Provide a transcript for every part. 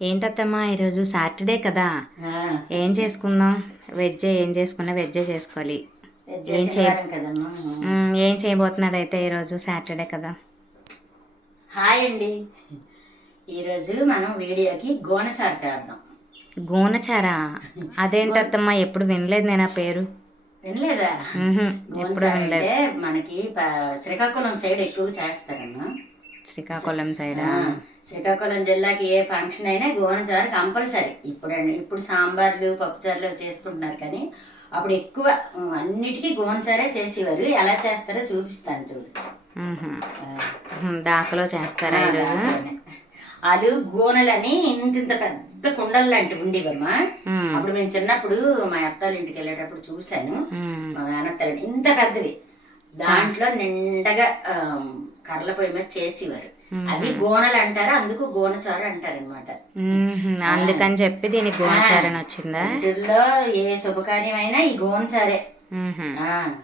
ఏంటత్తమ్మా ఈరోజు సాటర్డే కదా. ఏం చేసుకుందాం? వెజ్ ఏం చేసుకున్నా వెజ్జే చేసుకోవాలి. ఏం మ్మ్, ఏం చేయబోతున్నారు అయితే ఈరోజు సాటర్డే కదా? హాయ్ అండి. ఈరోజు మనం వీడియోకి గోనచారు చేద్దాం. గోనచారా? అదేంటత్తమ్మా ఎప్పుడు వినలేదు నేను ఆ పేరు. వినలేదా? ఎప్పుడు వినలేదు. మనకి శ్రీకాకుళం సైడ్ ఎక్కువ చేస్తారమ్మా. శ్రీకాకుళం సైడ్? శ్రీకాకుళం జిల్లాకి ఏ ఫంక్షన్ అయినా గోనచారు కంపల్సరీ. ఇప్పుడు ఇప్పుడు సాంబార్లు పప్పుచారులు చేసుకుంటున్నారు కానీ అప్పుడు ఎక్కువ అన్నిటికీ గోనచారే చేసేవారు. ఎలా చేస్తారో చూపిస్తాను చూడు. దాకలో చేస్తారా ఈరోజు. వాళ్ళు గోనలని ఇంత ఇంత పెద్ద కుండలు లాంటివి ఉండేవమ్మా. మ్మ్. అప్పుడు మేము చిన్నప్పుడు మా అత్తాల ఇంటికి వెళ్ళేటప్పుడు చూశాను. మా మేనత్తలని ఇంత పెద్దవి. దాంట్లో నిండగా ఆ, కర్రల పొయ్యి మీద చేసేవారు. అవి గోనలు అంటారు అందుకు గోనచారు అంటారు అనమాట. అందుకని చెప్పి దీనికి గోనచారు అని వచ్చిందా? ఇంటిల్లో ఏ శుభకార్యమైనా ఈ గోనచారే.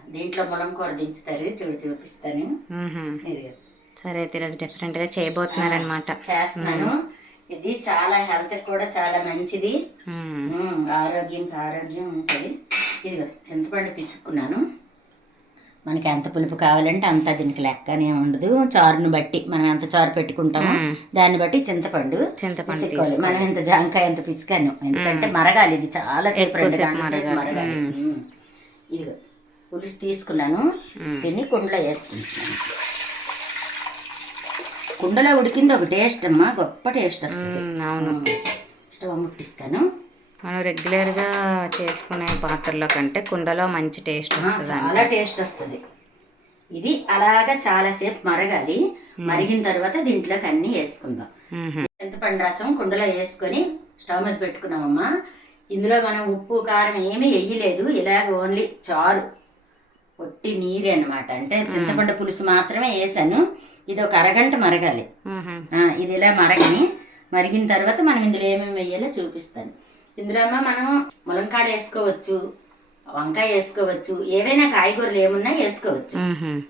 దీంట్లో ములం కూర దించుతారు చూడు చూపిస్తాను. సరే అయితే ఈరోజు డిఫరెంట్గా చేయబోతున్నారనమాట చేస్తున్నాను ఇది చాలా హెల్త్ కూడా చాలా మంచిది. ఆరోగ్యంకి ఆరోగ్యం ఉంటుంది. ఇది చింతపండు పిసుక్కున్నాను. మనకి ఎంత పులుపు కావాలంటే అంత దీనికి లెక్కనే ఉండదు. చారుని బట్టి మనం ఎంత చారు పెట్టుకుంటామో దాన్ని బట్టి చింతపండు చింతపండు మనం ఇంత జాంకాయ ఎంత పిసికాను. ఎందుకంటే మరగాలి. ఇది చాలా మరగాలి. ఇదిగో పులుసు తీసుకున్నాను. దీన్ని కుండలో వేసుకుంటున్నాను. కుండలో ఉడికింది ఒక టేస్ట్ అమ్మా. గొప్ప టేస్ట్ వస్తుంది. అవును. స్టవ్ ముట్టిస్తాను. మనం రెగ్యులర్గా చేసుకునే పాత్రలో కంటే కుండలో మంచి టేస్ట్ వస్తుంది చాలా టేస్ట్ వస్తుంది. ఇది అలాగా చాలాసేపు మరగాలి. మరిగిన తర్వాత దీంట్లోకి అన్ని వేసుకుందాం. చింతపండు రసం కుండలో వేసుకొని స్టవ్ మీద పెట్టుకున్నామమ్మా. ఇందులో మనం ఉప్పు కారం ఏమీ వేయలేదు. ఇలాగ ఓన్లీ చారు. ఒట్టి నీరే అనమాట అంటే చింతపండు పులుసు మాత్రమే వేసాను. ఇది ఒక అరగంట మరగాలి. ఇది ఇలా మరగని మరిగిన తర్వాత మనం ఇందులో ఏమేమి వేయాలో చూపిస్తాను. ఇందులో అమ్మ మనం ములంకాడ వేసుకోవచ్చు వంకాయ వేసుకోవచ్చు ఏవైనా కాయగూరలు ఏమున్నా వేసుకోవచ్చు.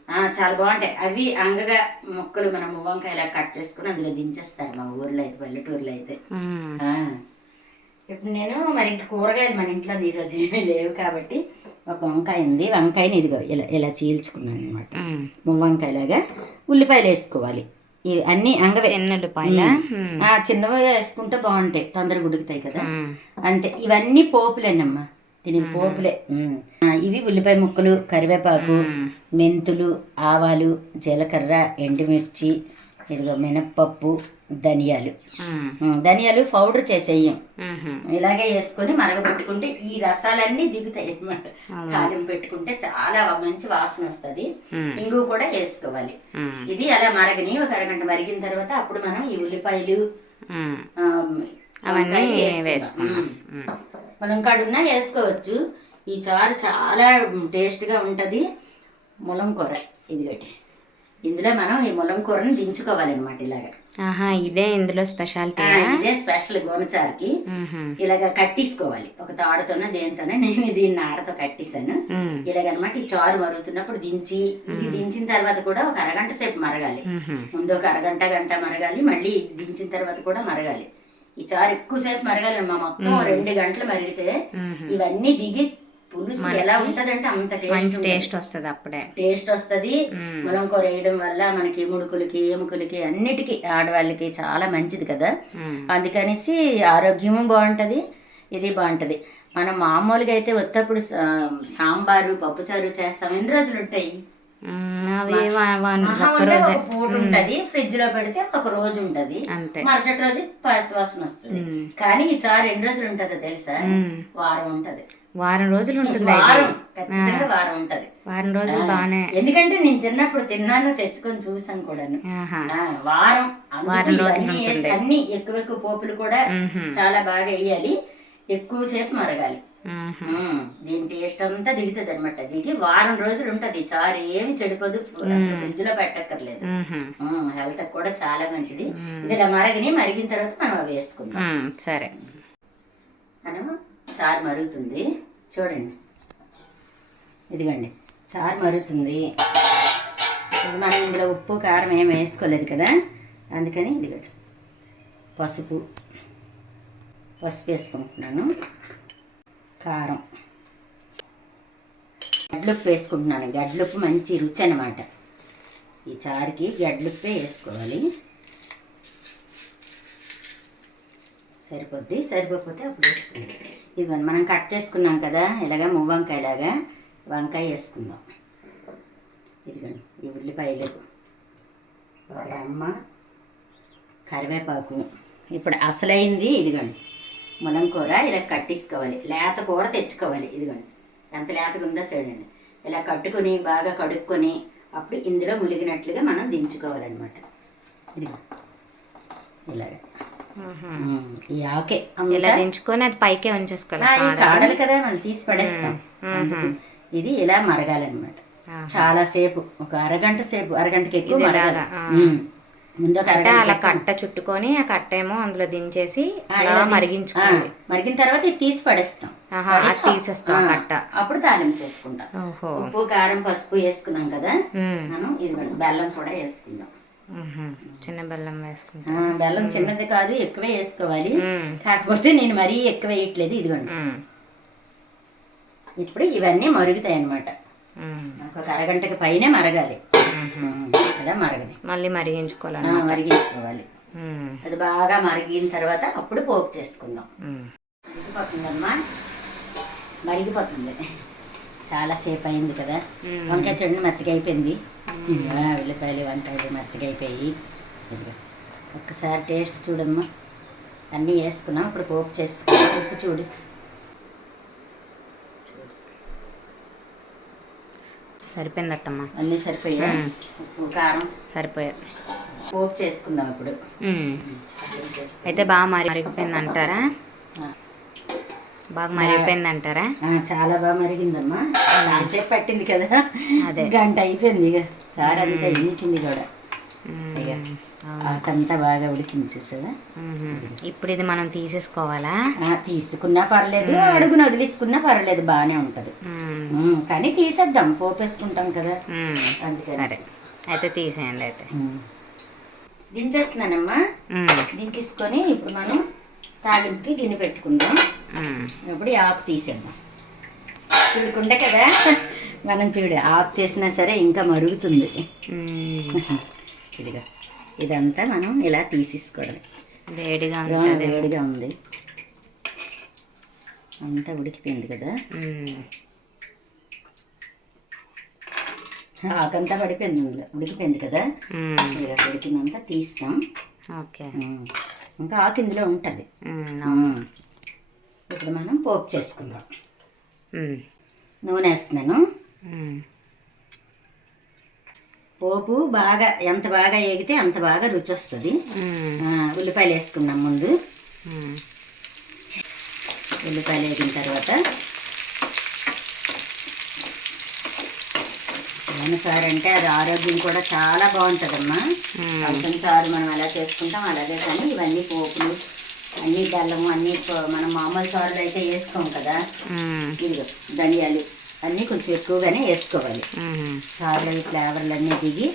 ఆ, చాలా బాగుంటాయి. అవి అంగగా మొక్కలు మనం వంకాయలా కట్ చేసుకుని అందులో దించేస్తారు మా ఊర్లో అయితే పల్లెటూరులో అయితే. ఇప్పుడు నేను మరి ఇంక కూరగాయలు మన ఇంట్లో ఈరోజు ఏమీ లేవు కాబట్టి ఒక వంకాయ ఉంది. వంకాయని ఇదిగో ఇలా ఇలా చీల్చుకున్నాను అనమాట వంకాయలాగా ఉల్లిపాయలు వేసుకోవాలి. ఇవి అన్నీ అంగవే. ఆ, చిన్నవి వేసుకుంటే బాగుంటాయి తొందరగా ఉడుకుతాయి కదా. అంతే. ఇవన్నీ పోపులేనమ్మా. దీనికి పోపులే. ఇవి ఉల్లిపాయ ముక్కలు కరివేపాకు మెంతులు ఆవాలు జీలకర్ర ఎండుమిర్చి ఇదిగో మినప్పప్పు ధనియాలు. ధనియాలు పౌడర్ చేసేయం. ఇలాగే వేసుకొని మరగబెట్టుకుంటే ఈ రసాలన్నీ దిగుతాయి అన్నమాట. తాలింపు పెట్టుకుంటే చాలా మంచి వాసన వస్తుంది. ఇంగు కూడా వేసుకోవాలి. ఇది అలా మరగని ఒక అరగంట మరిగిన తర్వాత అప్పుడు మనం ఈ ఉల్లిపాయలు అవన్నీ వేసుకున్నాం ఉమ్. ములంకాడున్నా వేసుకోవచ్చు. ఈ చారు చాలా టేస్ట్గా ఉంటుంది. ములం కూర. ఇదిగోటి ఇందులో మనం ఈ ములం కూరని దించుకోవాలన్నమాట ఇలాగ. ఆహా ఇదే ఇందులో స్పెషాలిటీ ఆ, ఇదే స్పెషల్ గోనచారుకి ఇలాగ కట్టించుకోవాలి ఒక తాడుతోనే దేనితోనే నేను దీన్ని ఆడతో కట్టిస్తాను. ఇలాగనమాట ఈ చారు మరుగుతున్నప్పుడు దించి ఇది దించిన తర్వాత కూడా ఒక అరగంట సేపు మరగాలి. ముందు ఒక అరగంట గంట మరగాలి. మళ్ళీ ఇది దించిన తర్వాత కూడా మరగాలి. ఈ చారు ఎక్కువసేపు మరగాలి. మా మొత్తం రెండు గంటలు మరిగితే ఇవన్నీ దిగి పులుసు ఎలా ఉంటదంటే అంత టేస్ట్ మంచి టేస్ట్ వస్తుంది అప్పుడే. టేస్ట్ వస్తుంది. మనం కూర వేయడం వల్ల మనకి ముడుకులకి ఎముకలకి అన్నిటికీ ఆడవాళ్ళకి చాలా మంచిది కదా. అందుకనేసి ఆరోగ్యము బాగుంటుంది ఇది బాగుంటుంది. మనం మామూలుగా అయితే వచ్చేప్పుడు సాంబారు పప్పుచారు చేస్తాం. ఎన్ని రోజులు ఉంటాయి? పూట ఉంటది. ఫ్రిడ్జ్లో పెడితే ఒక రోజు ఉంటది. మరుసటి రోజు వాసన వస్తుంది. కానీ ఈ చారు ఎన్ని రోజులు ఉంటుందో తెలుసా? వారం ఉంటది. వారం రోజులు ఉంటుంది వారం ఖచ్చితంగా వారం ఉంటది. వారం రోజులు బాగానే ఎందుకంటే నేను చిన్నప్పుడు తిన్నాను తెచ్చుకొని చూసాను ఆ, వారం ఇవన్నీ వేసి అన్ని ఎక్కువ ఎక్కువ పోపులు కూడా చాలా బాగా వేయాలి. ఎక్కువసేపు మరగాలి. మ్మ్. ఉమ్, దీని టేస్ట్ అంతా దిగుతుంది అనమాట దిగి వారం రోజులు ఉంటది. చారు ఏమి చెడిపోదు ఫ్రిడ్జ్లో పెట్టక్కర్లేదు. హెల్త్ కూడా చాలా మంచిది. ఇది ఇలా మరగని మరిగిన తర్వాత మనం అవి వేసుకుందాం. సరే. మనం చారు మరుగుతుంది. చూడండి. ఇదిగోండి. చారు మరుగుతుంది. మనం ఇందులో ఉప్పు కారం ఏం వేసుకోలేదు కదా? అందుకని ఇదిగండి. పసుపు. పసుపు వేసుకుంటున్నాను. కారం. గడ్లుప్పు వేసుకుంటున్నాను. గడ్లుప్పు మంచి రుచి అనమాట ఈ చారుకి గడ్లుప్పే వేసుకోవాలి. సరిపోద్ది. సరిపోతే అప్పుడు వేసుకుందాం. ఇదిగోండి మనం కట్ చేసుకున్నాం కదా ఇలాగా మువ్వంకాయలాగా వంకాయ వేసుకుందాం. ఇదిగోండి ఈ ఉల్లిపాయలు రమ్మ కరివేపాకు. ఇప్పుడు అసలైంది ఇదిగోండి ములం కూర ఇలా కట్టించుకోవాలి లేత కూర తెచ్చుకోవాలి ఇదిగోండి. ఎంత లేతగా ఉందో చూడండి. ఇలా కట్టుకొని బాగా కడుక్కొని అప్పుడు ఇందులో ములిగినట్లుగా మనం దించుకోవాలన్నమాట. ఇదిగో ఇలాగ. ఈ ఆకే ఇలా దించుకొని అది పైకే ఉంచేసుకోవాలి. కాడలు కదా మనం తీసి పడేస్తాం. ఇది ఇలా మరగాలన్నమాట. చాలా సేపు ఒక అరగంట సేపు అరగంటకి ఎక్కువ మరగాలి. ముందు అలా కట్ట చుట్టుకొని ఆ కట్ట ఏమో అందులో దించేసి మరిగించుకోవాలి. మరిగిన తర్వాత ఇది తీసి పడేస్తాం. తీసేస్తాం కట్ట. అప్పుడు తాలిం చేసుకుంటాం. ఉప్పు కారం పసుపు వేసుకున్నాం కదా మనం ఇది బెల్లం కూడా వేసుకుందాం. చిన్న బెల్లం వేసుకుంటా. బెల్లం చిన్నది కాదు ఎక్కువే వేసుకోవాలి. కాకపోతే నేను మరీ ఎక్కువ వేయట్లేదు ఇదిగోండి. ఇప్పుడు ఇవన్నీ మరుగుతాయి అన్నమాట. ఉమ్, ఒక అరగంటకి పైనే మరగాలి. ఉమ్, ఇలా మరగది మళ్ళీ మరిగించుకోవాలి. మరిగించుకోవాలి అది బాగా మరిగిన తర్వాత అప్పుడు పోపు చేసుకుందాం. మరిగిపోతుందమ్మా. మరిగిపోతుంది. చాలా సేపు అయింది కదా. వంకాయ చూడండి మెత్తగా అయిపోయింది. ఉల్లిపాయలు వంకాయలు మెత్తగా అయిపోయి ఇదిగో ఒక్కసారి టేస్ట్ చూడమ్మా. అన్నీ వేసుకున్నాం ఇప్పుడు పోపు చేసుకున్నాం. ఉప్పు చూడు. సరిపోయింది అత్తమ్మ అన్నీ సరిపోయా మ్మ్. ఉప్పు కారం. సరిపోయా. పోపు చేసుకుందాం ఇప్పుడు. అయితే బాగా మరి మరిగిపోయింది అంటారా. బాగా మరిగిపోయింది అంటారా చాలా బాగా మరిగిందమ్మా. చాలాసేపు పట్టింది కదా. అదే. గంట అయిపోయింది ఇక. చారు అంతా ఇంకింది కూడా. ఆకంతా బాగా ఉడికించేసావా ఉహు. ఇప్పుడు ఇది మనం తీసేసుకోవాలా? తీసుకున్నా పర్లేదు అడుగున వదిలేసుకున్నా పర్లేదు బాగానే ఉంటుంది. కానీ తీసేద్దాం పోపేసుకుంటాం కదా. అందుకని. సరే అయితే తీసేయండి అయితే. దించేస్తున్నానమ్మా. దించేసుకొని ఇప్పుడు మనం తాలింపుకి గిన్నె పెట్టుకుందాం. ఇప్పుడు ఆకు తీసేద్దాం. చూడకుండా కదా. మనం చూడు ఆఫ్ చేసినా సరే ఇంకా మరుగుతుంది. ఇదిగా ఇదంతా మనం ఇలా తీసేసుకోవడం వేడిగా వేడిగా ఉంది. అంతా ఉడికిపోయింది కదా. ఆకంతా పడిపోయింది ఉడికిపోయింది కదా. ఉమ్. ఇదిగా ఉడికిందంతా తీస్తాం. ఓకే. ఇంకా ఆకు ఇందులో ఉంటుంది. ఇప్పుడు మనం పోపు చేసుకుందాం. నూనె వేస్తున్నాను. పోపు బాగా ఎంత బాగా ఏగితే అంత బాగా రుచి వస్తుంది ఉల్లిపాయలు వేసుకున్నాం ముందు. ఉల్లిపాయలు వేగిన తర్వాత. చారు అంటే అది ఆరోగ్యం కూడా చాలా బాగుంటుందమ్మా. మ్మ్. అల్లం చారు మనం ఎలా చేసుకుంటాం అలాగే కానీ ఇవన్నీ పోపులు అన్నీ బెల్లము అన్నీ మనం మామూలు చారులు అయితే వేసుకోం కదా. ఇదిగో ధనియాలు అన్నీ కొంచెం ఎక్కువగానే వేసుకోవాలి. చారులో ఈ ఫ్లేవర్లు అన్నీ దిగి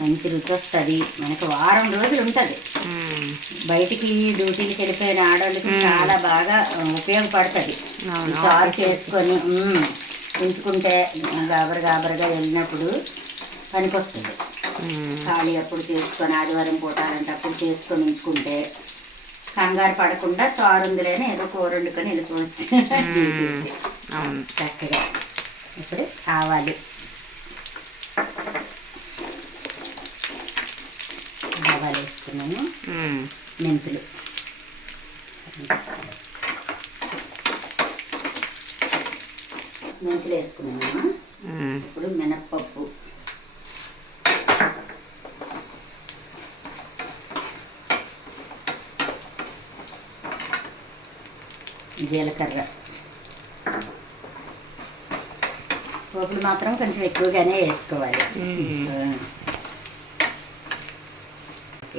మంచి రుచి వస్తుంది. మనకు వారం రోజులు ఉంటుంది. బయటికి డ్యూటీకి వెళ్ళిపోయిన ఆడవాళ్ళకి చాలా బాగా ఉపయోగపడుతుంది. చారు చేసుకొని ఉంచుకుంటే గాబర గాబరగా వెళ్ళినప్పుడు పనికొస్తుంది. ఖాళీ అప్పుడు చేసుకొని ఆదివారం పూట అలాంటప్పుడు చేసుకొని ఉంచుకుంటే కంగారు పడకుండా చారు ఉందిలేని ఏదో కూర వండుకొని వెళ్ళిపోవచ్చు. చక్కగా. ఇప్పుడు ఆవాలు. ఆవాలు వేసుకున్నాను. ఉమ్. మెంతులు. మెంతులు వేసుకున్నాను. ఉమ్. ఇప్పుడు మినప్పప్పు. జీలకర్ర. పోపులు మాత్రం కొంచెం ఎక్కువగానే వేసుకోవాలి.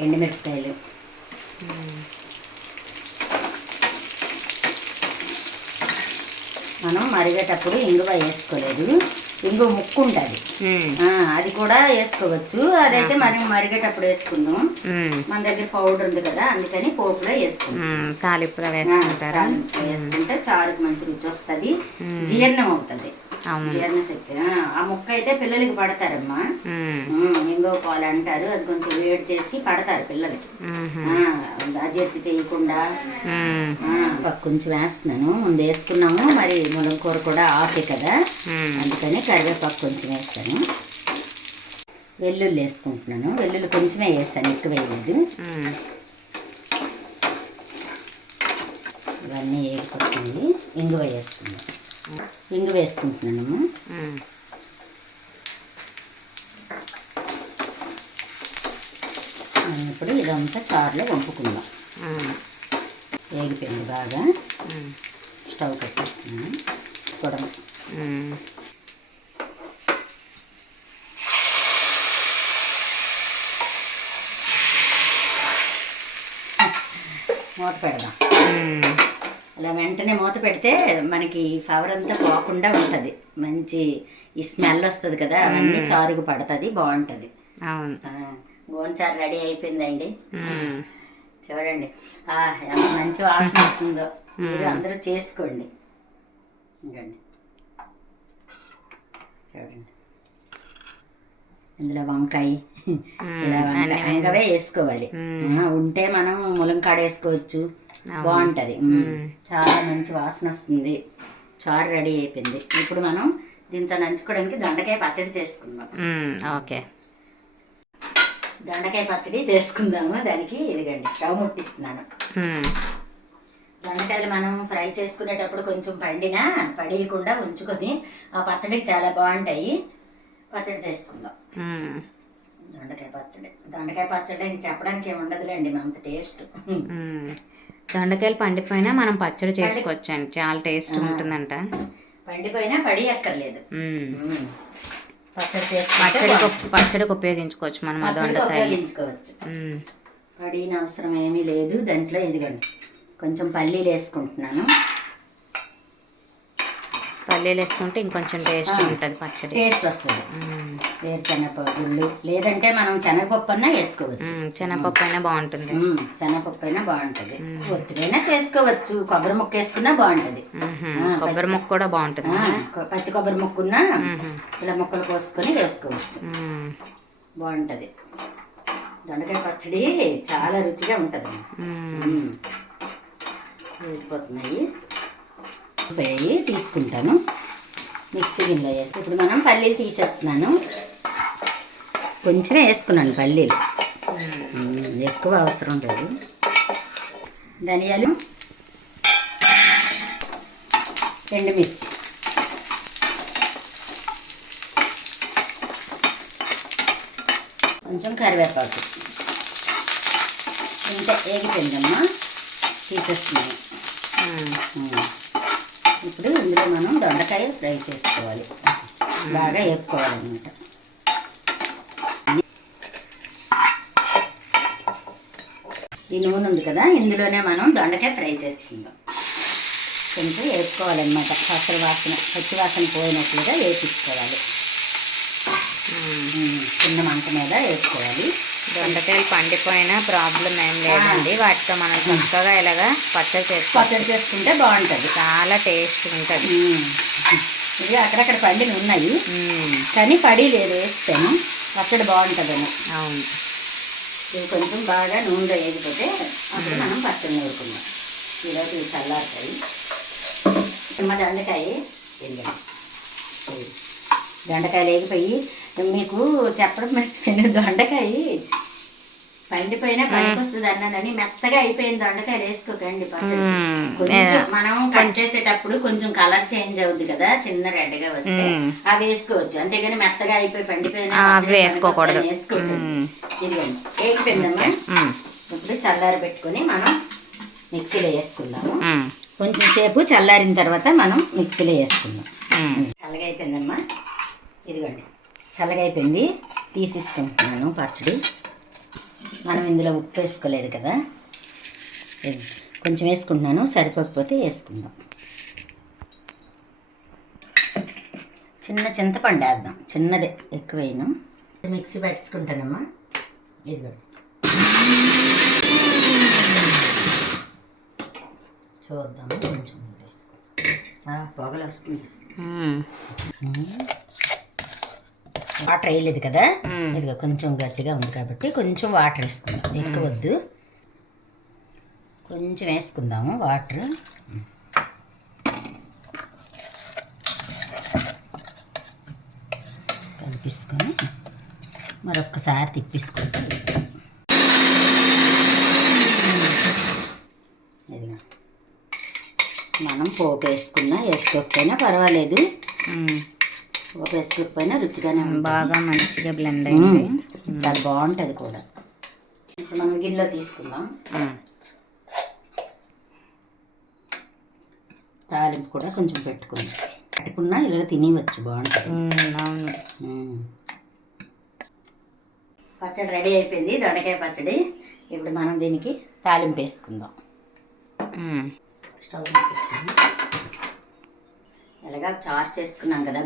ఎండుమిరపకాయలు. మనం మరిగేటప్పుడు ఇంగువ వేసుకోలేదు. ఇంకో ముక్కు ఉంటుంది. అది కూడా వేసుకోవచ్చు. అదైతే మనం మరిగేటప్పుడు వేసుకుందాం. మన దగ్గర పౌడర్ ఉంది కదా అందుకని పోపులో వేసుకుందాం. ఉమ్, తాలింపులో వేసుకుంటారా? వేసుకుంటే చారుకు మంచి రుచి వస్తుంది. జీర్ణం అవుతుంది. జీర్ణశక్తి ఆ, ఆ ముక్క అయితే పిల్లలకి పడతారమ్మా. ఇంగో పాలు అంటారు అది కొంచెం వేడి చేసి పడతారు పిల్లలకి. అజీర్తి చేయకుండా. కొంచెం వేస్తున్నాను. ముందు వేసుకున్నాము మరి ములంకూర కూడా ఆకే కదా. అందుకని కరివేపాకు కొంచెం వేస్తాను. వెల్లుల్లి వేసుకుంటున్నాను. వెల్లుల్లి కొంచెమే వేస్తాను ఎక్కువ వేయలేదు. ఇవన్నీ వేగిపోతుంది ఇంగువ వేసుకున్నాను ఇంగువ వేసుకుంటున్నాను. ఇప్పుడు ఇదంతా చారులో వంపుకుందాం. ఉమ్, వేగిపోయింది బాగా. స్టవ్ కట్టేస్తున్నాను. కూడా మూత పెడదాం. అలా వెంటనే మూత పెడితే మనకి ఫ్లవర్ అంతా పోకుండా ఉంటుంది. మంచి ఈ స్మెల్ వస్తుంది కదా అవన్నీ చారుగా పడుతుంది బాగుంటుంది. అవును. గోంచారు రెడీ అయిపోయిందండి. చూడండి. ఆ, ఎంత మంచి వాసన వస్తుందో. మీరు అందరూ చేసుకోండి. ఇంకండి చూడండి. ఇందులో వంకాయ. ఇలా వంకాయ వేసుకోవాలి. ఉంటే మనం ములంకాడ వేసుకోవచ్చు. బాగుంటుంది. చాలా మంచి వాసన వస్తుంది. చారు రెడీ అయిపోయింది. ఇప్పుడు మనం దీంతో నంచుకోవడానికి దొండకాయ పచ్చడి చేసుకుందాం. ఓకే. దొండకాయ పచ్చడి చేసుకుందాము. దానికి ఇదిగండి స్టవ్ ముట్టిస్తున్నాను. దొండకాయలు మనం ఫ్రై చేసుకునేటప్పుడు కొంచెం పండినా పడేయకుండా ఉంచుకొని ఆ పచ్చడికి చాలా బాగుంటాయి. పచ్చడి చేసుకుందాం. దొండకాయ పచ్చడి. దొండకాయ పచ్చడి చెప్పడానికి ఏమి ఉండదులేండి అంత టేస్ట్. దొండకాయలు పండిపోయినా మనం పచ్చడి చేసుకోవచ్చు అండి చాలా టేస్ట్ ఉంటుందంట. పండిపోయినా పడి. ఉమ్. పచ్చడి పచ్చడికి పచ్చడికి ఉపయోగించుకోవచ్చు మనం ఆ దొండకాయలు పడిన అవసరం ఏమీ లేదు. దాంట్లో ఇదిగండి కొంచెం పల్లీలు వేసుకుంటున్నాను. పల్లీలు వేసుకుంటే ఇంకొంచెం టేస్ట్ ఉంటుంది పచ్చడి. టేస్ట్ వస్తుంది. ఉమ్, వేరుశనగ గుళ్ళు లేదంటే మనం శనగపప్పు అన్నా వేసుకోవచ్చు. శనగపప్పు అయినా బాగుంటుంది. శనగపప్పు అయినా బాగుంటుంది. ఒత్తిడైనా చేసుకోవచ్చు. కొబ్బరి ముక్క వేసుకున్నా బాగుంటుంది. కొబ్బరి ముక్క కూడా బాగుంటుంది పచ్చి కొబ్బరి ముక్కున్నా ఇలా ముక్కలు కోసుకొని వేసుకోవచ్చు. బాగుంటుంది. దొండకాయ పచ్చడి చాలా రుచిగా ఉంటుంది. ఉమ్, వేయి తీసుకుంటాను. మిక్సీ గిన్నెలో ఇప్పుడు మనం పల్లీలు తీసేస్తున్నాను. కొంచెమే వేసుకున్నాను పల్లీలు. ఎక్కువ అవసరం లేదు. ధనియాలు ఎండుమిర్చి. కొంచెం కరివేపాకు. ఇంత ఏగిపోయిందమ్మా. తీసేస్తున్నాను. ఇప్పుడు ఇందులో మనం దొండకాయ ఫ్రై చేసుకోవాలి. బాగా వేపుకోవాలన్నమాట. ఈ నూనె ఉంది కదా ఇందులోనే మనం దొండకాయ ఫ్రై చేసుకుందాం. కొంచెం వేపుకోవాలన్నమాట. పచ్చడి వాసన పచ్చి వాసన పోయినట్లుగా వేపించుకోవాలి. చిన్న మంట మీద వేసుకోవాలి దొండకాయలు పండిపోయినా ప్రాబ్లం ఏం లేదండి. వాటితో మనం చక్కగా ఇలాగా పచ్చడి చేసుకోవచ్చు పచ్చడి చేసుకుంటే బాగుంటుంది. చాలా టేస్ట్ ఉంటుంది. ఇది అక్కడక్కడ పండిన ఉన్నాయి. కానీ పడి లేదు వేస్తాను. పచ్చడి బాగుంటుందని. అవును. ఇవి కొంచెం బాగా నూనెలో వేగిపోతే అప్పుడు మనం పచ్చడి నూరుకుందాం. ఈరోజు ఇవి చల్లారుతాయి నిమ్మ దొండకాయ వేయాలి. దొండకాయలు వేగిపోయి మీకు చెప్పడం మర్చిపోయిన. దొండకాయ పండిపోయినా పనికొస్తుంది అన్నానని మెత్తగా అయిపోయిన దొండకాయలు వేసుకోకండి. కొంచెం మనం కట్ చేసేటప్పుడు కొంచెం కలర్ చేంజ్ అవుద్ది కదా చిన్న రెడ్గా వస్తే. అవి వేసుకోవచ్చు. అంతేగాని మెత్తగా అయిపోయి పండిపోయిన వేసుకోకూడదు. ఇదిగోండి. వేగిపోయిందమ్మా ఇప్పుడు చల్లారి పెట్టుకొని మనం మిక్సీలో వేసుకుందాము. కొంచెం సేపు చల్లారిన తర్వాత మనం మిక్సీలో వేసుకుందాం. చల్లగా అయిపోయిందమ్మా. ఇదిగోండి. చల్లగా అయిపోయింది తీసేసుకుంటున్నాను పచ్చడి. మనం ఇందులో ఉప్పు వేసుకోలేదు కదా. కొంచెం వేసుకుంటున్నాను. సరిపోకపోతే వేసుకుందాం. చిన్న చింతపండు వేద్దాం. చిన్నదే ఎక్కువేను. మిక్సీ పెట్టుకుంటానమ్మా ఇదిగో. చూద్దాము. కొంచెం పొగలు వస్తుంది. వాటర్ వేయలేదు కదా. ఇదిగో కొంచెం గట్టిగా ఉంది కాబట్టి కొంచెం వాటర్ వేసుకుందాం. ఎక్కువ వద్దు కొంచెం వేసుకుందాము వాటర్. కలిపేసుకొని మరొక్కసారి తిప్పేసుకుంటాం మనం పోపు వేసుకున్నా వేసుకోకపోయినా పర్వాలేదు. మ్మ్. పోపు వేసుకోకపోయినా రుచిగానే బాగా మంచిగా బ్లెండ్ అయింది. చాలా బాగుంటుంది కూడా. ఇప్పుడు మనం గిన్నెలో తీసుకుందాం. తాలింపు కూడా కొంచెం పెట్టుకుందాం. పెట్టుకున్నా ఇలాగ తినేవచ్చు బాగుంటుంది. అవును. పచ్చడి రెడీ అయిపోయింది దొండకాయ పచ్చడి. ఇప్పుడు మనం దీనికి తాలింపు వేసుకుందాం. స్టవ్ ఎలాగా చారు చేసుకున్నాం కదా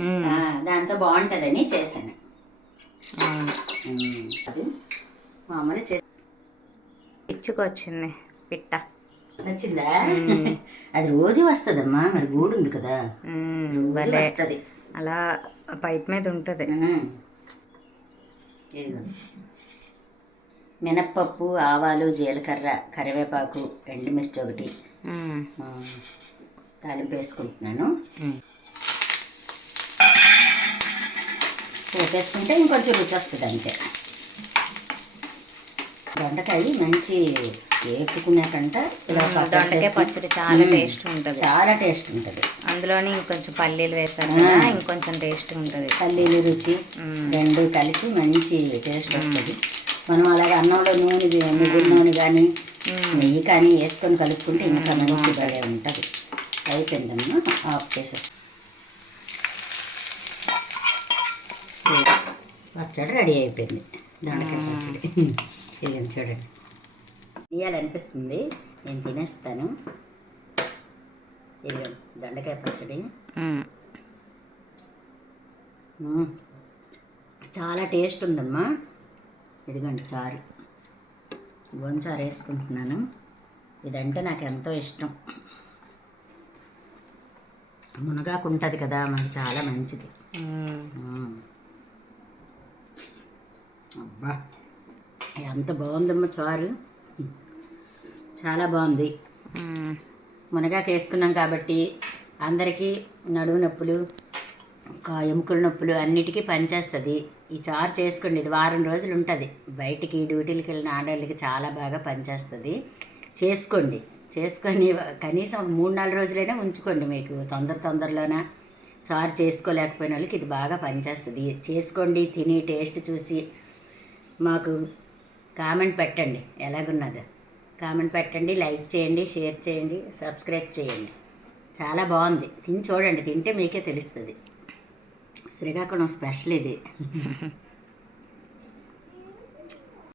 మ్మ్. దాంతో బాగుంటుందని చేశాను. అది మామూలు చే పిచ్చుకొచ్చింది పిట్ట. నచ్చిందా? అది రోజు వస్తుందమ్మా మరి గూడు ఉంది కదా. వస్తుంది. అలా పైప్ మీద ఉంటుంది. మినప్పప్పు ఆవాలు జీలకర్ర కరివేపాకు ఎండుమిర్చి ఒకటి. తాలింపు వేసుకుంటున్నాను. పోపేసుకుంటే ఇంకొంచెం రుచి వస్తుంది అంతే. దొండకాయ మంచి దొండకాయ చేసుకుని- పచ్చడి చాలా. టేస్ట్ ఉంటుంది. చాలా టేస్ట్ ఉంటుంది. అందులోని ఇంకొంచెం పల్లీలు వేసాను ఇంకొంచెం టేస్ట్ ఉంటుంది. పల్లీలు రుచి. రెండు కలిసి మంచి టేస్ట్ వస్తుంది. మనం అలాగే అన్నంలో నూనె నువ్వుల నూనె కానీ నెయ్యి కానీ వేసుకొని కలుపుకుంటే ఇంకా మంచి భలే ఉంటుంది. అయిపోయిందమ్మా ఆఫ్ చేసేస్తాం. పచ్చడి రెడీ అయిపోయింది. దొండకాయ పచ్చడి. ఇది చూడండి. తీయాలనిపిస్తుంది నేను తినేస్తాను. ఇది దొండకాయ పచ్చడి. చాలా టేస్ట్ ఉందమ్మా. ఇదిగోండి చారు. గోంచారు వేసుకుంటున్నాను. ఇదంటే నాకు ఎంతో ఇష్టం. మునగాకు ఉంటుంది కదా మనకి చాలా మంచిది. అబ్బా ఎంత బాగుందమ్మా చారు. చాలా బాగుంది. మునగాకు వేసుకున్నాం కాబట్టి అందరికీ నడువు నొప్పులు ఎముకల నొప్పులు అన్నిటికీ పనిచేస్తుంది. ఈ చారు చేసుకోండి ఇది వారం రోజులు ఉంటుంది బయటికి డ్యూటీలకు వెళ్ళిన ఆడవాళ్ళకి చాలా బాగా పనిచేస్తుంది. చేసుకోండి. చేసుకొని కనీసం ఒక మూడు నాలుగు రోజులైనా ఉంచుకోండి మీకు. తొందర తొందరలోన చారు చేసుకోలేకపోయిన వాళ్ళకి ఇది బాగా పనిచేస్తుంది. చేసుకోండి తిని టేస్ట్ చూసి మాకు కామెంట్ పెట్టండి. ఎలాగున్నదో? కామెంట్ పెట్టండి లైక్ చేయండి షేర్ చేయండి సబ్స్క్రైబ్ చేయండి. చాలా బాగుంది. తిని చూడండి. తింటే మీకే తెలుస్తుంది. శ్రీకాకుళం స్పెషల్ ఇది.